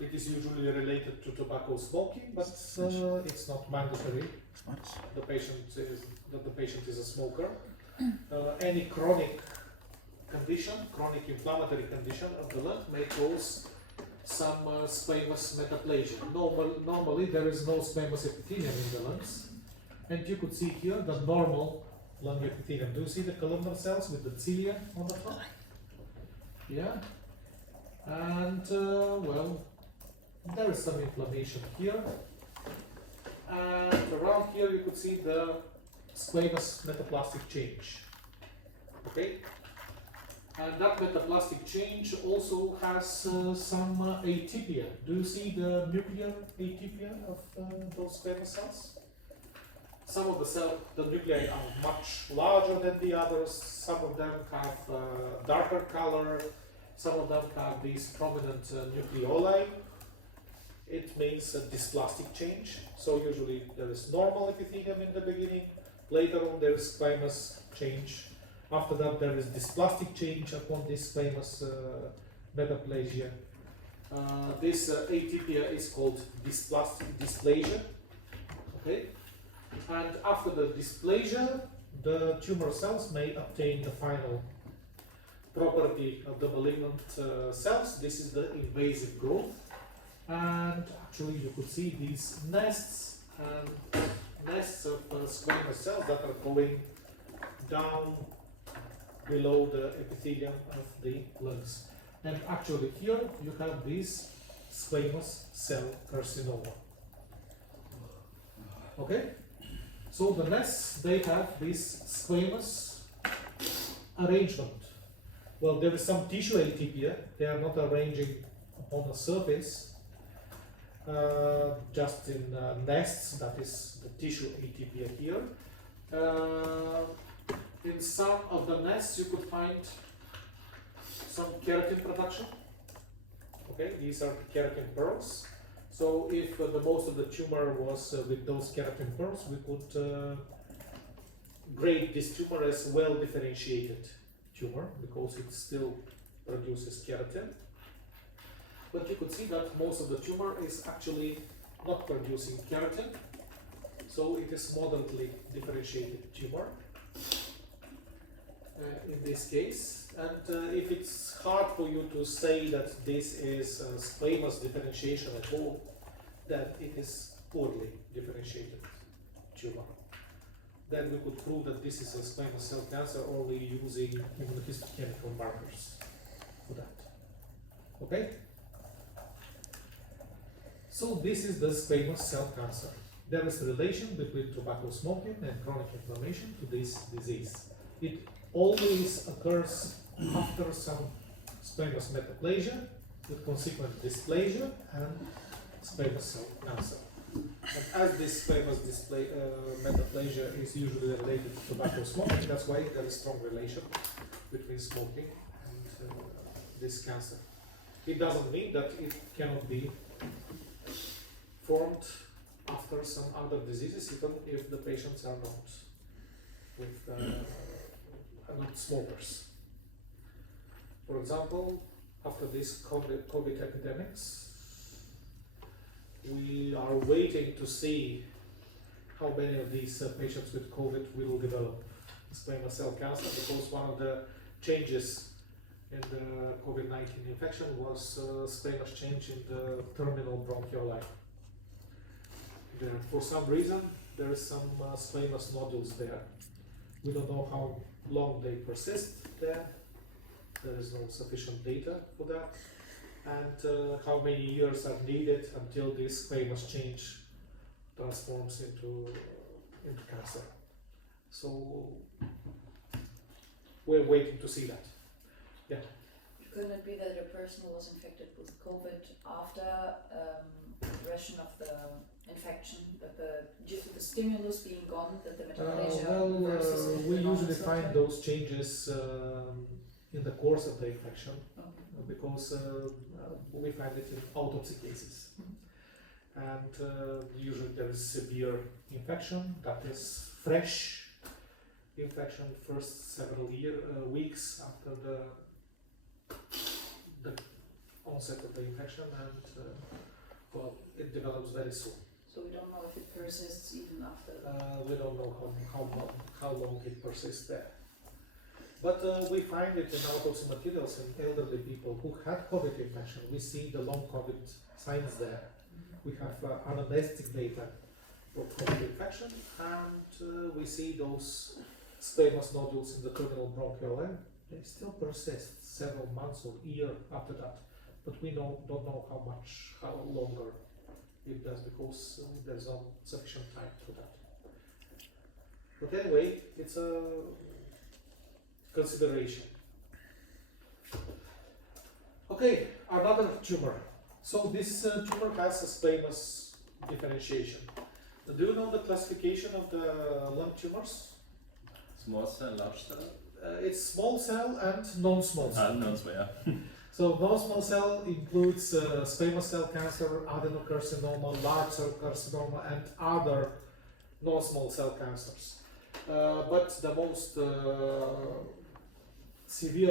It is usually related to tobacco smoking, but it's not mandatory. The patient is a smoker. Any chronic condition, chronic inflammatory condition of the lung may cause some squamous metaplasia. Normally there is no squamous epithelium in the lungs, and you could see here the normal lung epithelium. Do you see the columnar cells with the cilia on the top? Yeah, and well, there is some inflammation here, and around here you could see the squamous metaplastic change. Okay, and that metaplastic change also has some atypia. Do you see the nuclear atypia of those squamous cells? Some of the nuclei are much larger than the others. Some of them have darker color. Some of them have these prominent nucleoli. It means a dysplastic change. So usually there is normal epithelium in the beginning. Later on there is squamous change. After that there is dysplastic change upon this squamous metaplasia. This atypia is called dysplasia. Okay? And after the dysplasia, the tumor cells may obtain the final property of the malignant cells. This is the invasive growth. And actually you could see these nests of squamous cells that are going down below the epithelium of the lungs. And actually here you have this squamous cell carcinoma. Okay? So the nests, they have this squamous arrangement. Well, there is some tissue atypia. They are not arranging upon the surface, just in nests. That is the tissue atypia here. In some of the nests, you could find some keratin production. Okay, these are the keratin pearls. So if the most of the tumor was with those keratin pearls, we could grade this tumor as well differentiated tumor because it still produces keratin. But you could see that most of the tumor is actually not producing keratin, so it is moderately differentiated tumor in this case. And if it's hard for you to say that this is squamous differentiation at all, that it is poorly differentiated tumor. Then we could prove that this is a squamous cell cancer only using immunohistochemical markers for that. Okay? So this is the squamous cell cancer. There is a relation between tobacco smoking and chronic inflammation to this disease. It always occurs after some squamous metaplasia with consequent dysplasia and squamous cell cancer. And as this squamous metaplasia is usually related to tobacco smoking, that's why there is strong relation between smoking and this cancer. It doesn't mean that it cannot be formed after some other diseases, even if the patients are not smokers. For example, after these COVID epidemics, we are waiting to see how many of these patients with COVID will develop squamous cell cancer, because one of the changes in the COVID-19 infection was squamous change in the terminal bronchioli. For some reason, there is some squamous nodules there. We don't know how long they persist there. There is no sufficient data for that. And how many years are needed until this squamous change transforms into cancer. So we're waiting to see that. Yeah. Couldn't it be that a person was infected with COVID after progression of the infection, that due to the stimulus being gone, that the metaplasia versus we usually find those changes in the course of the infection, because we find it in autopsy cases. And usually there is severe infection, that is fresh infection first several weeks after the onset of the infection, and well, it develops very soon. So we don't know if it persists even after. We don't know how long it persists there. But we find it in autopsy materials in elderly people who had COVID infection. We see the long COVID signs there. We have anamnestic data for COVID infection, and we see those squamous nodules in the terminal bronchial end. They still persist several months or year after that, but we don't know how longer it does, because there's not sufficient time for that. But anyway, it's a consideration. Okay, another tumor. So this tumor has a squamous differentiation. Do you know the classification of the lung tumors? Small cell, large cell? It's small cell and non-small cell. Non-small, yeah. So non-small cell includes squamous cell cancer, adenocarcinoma, large cell carcinoma, and other non-small cell cancers. But the most severe